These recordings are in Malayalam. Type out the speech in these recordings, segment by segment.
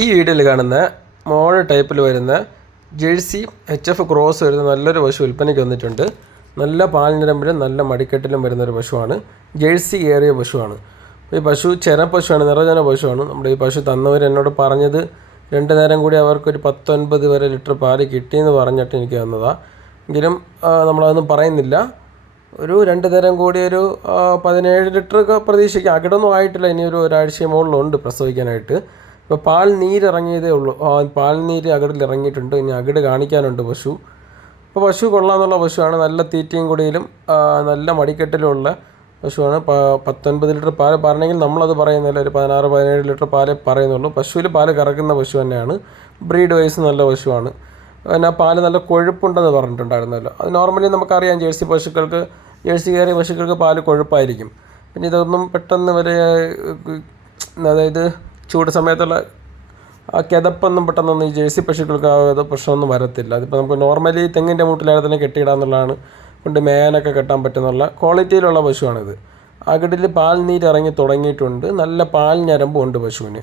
ഈ വീഡിയോയിൽ കാണുന്ന മോഡ ടൈപ്പിൽ വരുന്ന ജേഴ്സി എച്ച് എഫ് ക്രോസ് വരുന്ന നല്ലൊരു പശു വിൽപ്പനയ്ക്ക് വന്നിട്ടുണ്ട്. നല്ല പാലിനിരമ്പിലും നല്ല മടിക്കെട്ടിലും വരുന്നൊരു പശുവാണ്. ജേഴ്സി ഏറിയ പശുവാണ്. ഈ പശു ചെറ പശുവാണ് നിറജന പശുവാണ്. നമ്മുടെ ഈ പശു തന്നവർ എന്നോട് പറഞ്ഞത് രണ്ട് നേരം കൂടി അവർക്കൊരു പത്തൊൻപത് വരെ ലിറ്റർ പാൽ കിട്ടിയെന്ന് പറഞ്ഞിട്ട് എനിക്ക് തന്നതാണ് എങ്കിലും നമ്മളതൊന്നും പറയുന്നില്ല. ഒരു രണ്ട് നേരം കൂടി ഒരു പതിനേഴ് ലിറ്റർ ഒക്കെ പ്രതീക്ഷിക്കാം. അകിടൊന്നും ആയിട്ടില്ല. ഇനി ഒരു ഒരാഴ്ച മുകളിലുണ്ട് പ്രസവിക്കാനായിട്ട്. ഇപ്പോൾ പാൽ നീരിറങ്ങിയതേ ഉള്ളൂ. പാൽ നീര് അകിടിൽ ഇറങ്ങിയിട്ടുണ്ട്. ഇനി അകിട് കാണിക്കാനുണ്ട് പശു. അപ്പോൾ പശു കൊള്ളാമെന്നുള്ള പശുവാണ്. നല്ല തീറ്റയും കുടിയിലും നല്ല മടിക്കെട്ടിലുമുള്ള പശുവാണ്. പത്തൊൻപത് ലിറ്റർ പാൽ പറഞ്ഞെങ്കിൽ നമ്മളത് പറയുന്നില്ല ഒരു പതിനാറ് പതിനേഴ് ലിറ്റർ പാലേ പറയുന്നുള്ളൂ. പശുവിൽ പാൽ കറക്കുന്ന പശു തന്നെയാണ്. ബ്രീഡ് വൈസ് നല്ല പശുവാണ്. പിന്നെ പാൽ നല്ല കൊഴുപ്പുണ്ടെന്ന് പറഞ്ഞിട്ടുണ്ടായിരുന്നല്ലോ. അത് നോർമലി നമുക്കറിയാം ജേഴ്സി പശുക്കൾക്ക് ജേഴ്സി കയറിയ പശുക്കൾക്ക് പാൽ കൊഴുപ്പായിരിക്കും. പിന്നെ ഇതൊന്നും പെട്ടെന്ന് വരെ അതായത് ചൂട് സമയത്തുള്ള ആ കിതപ്പൊന്നും പെട്ടെന്നൊന്നും ഈ ജേഴ്സി പശുക്കൾക്ക് ആ പ്രശ്നമൊന്നും വരത്തില്ല. അതിപ്പോൾ നമുക്ക് നോർമലി തെങ്ങിന്റെ മൂട്ടിലായ തന്നെ കെട്ടിയിടാന്നുള്ളതാണ്. കൊണ്ട് മേനൊക്കെ കെട്ടാൻ പറ്റുന്നുള്ള ക്വാളിറ്റിയിലുള്ള പശുവാണിത്. അകിടിൽ പാൽ നീര് ഇറങ്ങി തുടങ്ങിയിട്ടുണ്ട്. നല്ല പാൽ ഞരമ്പും ഉണ്ട് പശുവിന്.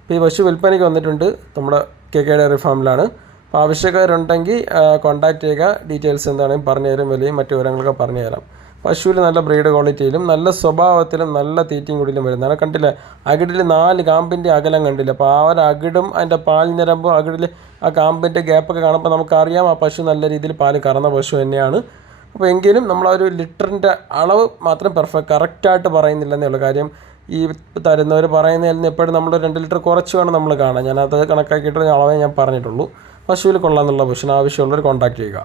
ഇപ്പോൾ ഈ പശു വിൽപ്പനയ്ക്ക് വന്നിട്ടുണ്ട്. നമ്മുടെ കെ കെ ഡയറി ഫാമിലാണ്. അപ്പോൾ ആവശ്യക്കാരുണ്ടെങ്കിൽ കോൺടാക്ട് ചെയ്യുക. ഡീറ്റെയിൽസ് എന്താണെങ്കിലും പറഞ്ഞു തരും വിലയും മറ്റു വിവരങ്ങളൊക്കെ പറഞ്ഞു തരാം പശുവിൽ നല്ല ബ്രീഡ് ക്വാളിറ്റിയിലും നല്ല സ്വഭാവത്തിലും നല്ല തീറ്റയും കുടിയിലും വരുന്നതാണ് കണ്ടില്ല? അകിടിൽ നാല് കാമ്പിന്റെ അകലം കണ്ടില്ല? അപ്പോൾ ആ ഒരു അകിടും അതിന്റെ പാൽ നിരമ്പും അകിടിൽ ആ കാമ്പിന്റെ ഗ്യാപ്പൊക്കെ കാണുമ്പോൾ നമുക്കറിയാം ആ പശു നല്ല രീതിയിൽ പാൽ കറന്ന പശു തന്നെയാണ്. അപ്പോൾ എങ്കിലും നമ്മൾ ആ ഒരു ലിറ്ററിന്റെ അളവ് മാത്രം പെർഫെക്റ്റ് കറക്റ്റായിട്ട് പറയുന്നില്ല എന്നേ ഉള്ളൂ. കാര്യം ഈ തരുന്നവർ പറയുന്നതിൽ എപ്പോഴും നമ്മൾ രണ്ട് ലിറ്റർ കുറച്ച് വേണം നമ്മൾ കാണാൻ. ഞാനത് കണക്കാക്കിയിട്ട് അളവേ ഞാൻ പറഞ്ഞിട്ടുള്ളൂ. പശുവിൽ കൊള്ളാമെന്നുള്ള പശുവിന് ആവശ്യമുള്ളവർ കോൺടാക്ട് ചെയ്യുക.